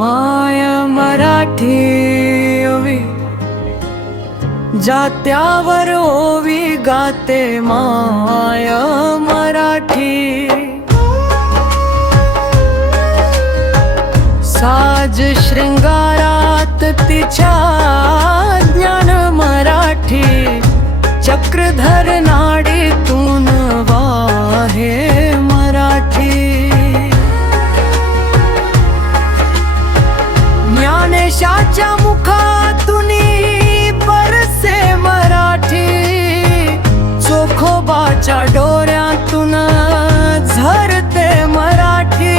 माय मराठी ओवी जात्यावर ओवी गाते माय मराठी। साज श्रृंगारात तिच्या ज्ञान मराठी, चक्रधर नाडीतून वाहे मराठी। ज्ञानेशाच्या मुखातून बरसे मराठी, चोखोबाच्या डोळ्यातून झरते मराठी।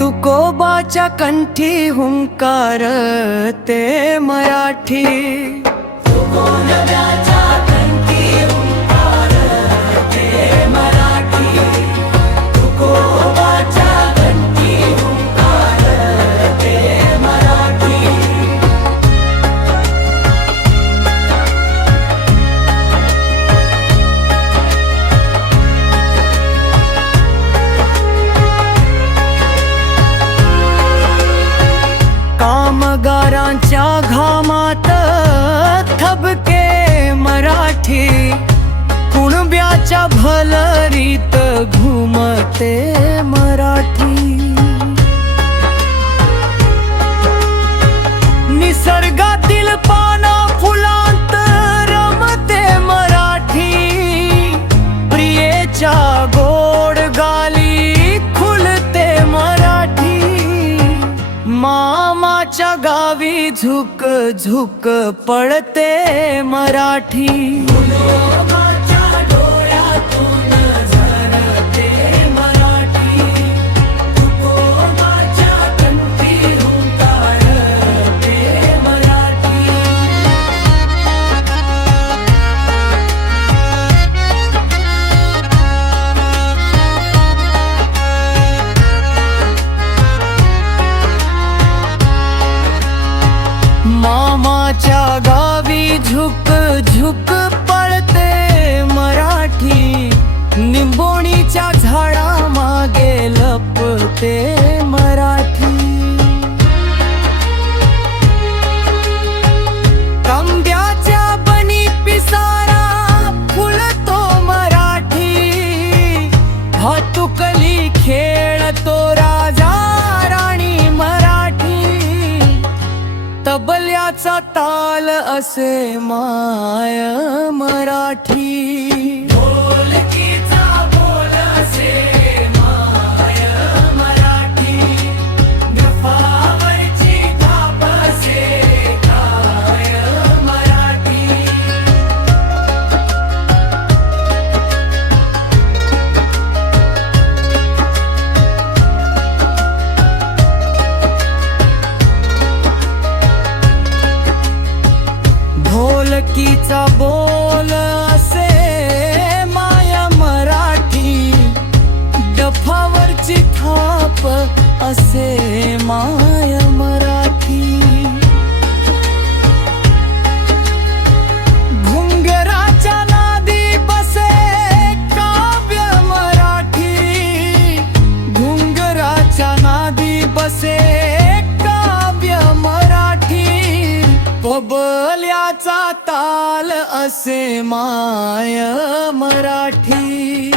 तुकोबाच्या कंठी हुंकारते मराठी। कामगारांच्या घामात थबके मराठी, कुणब्याच्या भलरीत घुमते मराठी। निसर्गातील पाना फुलांत रमते मराठी, प्रियेच्या गोड गाली खुलते मराठी। मामाच्या गावी झुक झुक पडते मराठी। तुकोबाच्या डोळ्यातून झरते मराठी, तुकोबाच्या कंठी हुंकारते मराठी। मामाच्या गावी झुक झुक पडते मराठी, निंबोणीच्या झाडा मागे लपते मराठी। तांब्याच्या बनी पिसारा फुलतो मराठी, भातुकली खेळतो राजा राणी मराठी। तबल्याचा ताल असे माय मराठी, ढोलकीचा बोल असे माय मराठी, गफावरची थाप असे काय मराठी। ढोलकीचा बोल असे माय मराठी, डफावरची थाप असे माय मराठी। घुंगराच्या नादी बसे काव्य मराठी, घुंगराच्या नादी बसे काव्य मराठी। पबल्याचा ताल असे माय मराठी।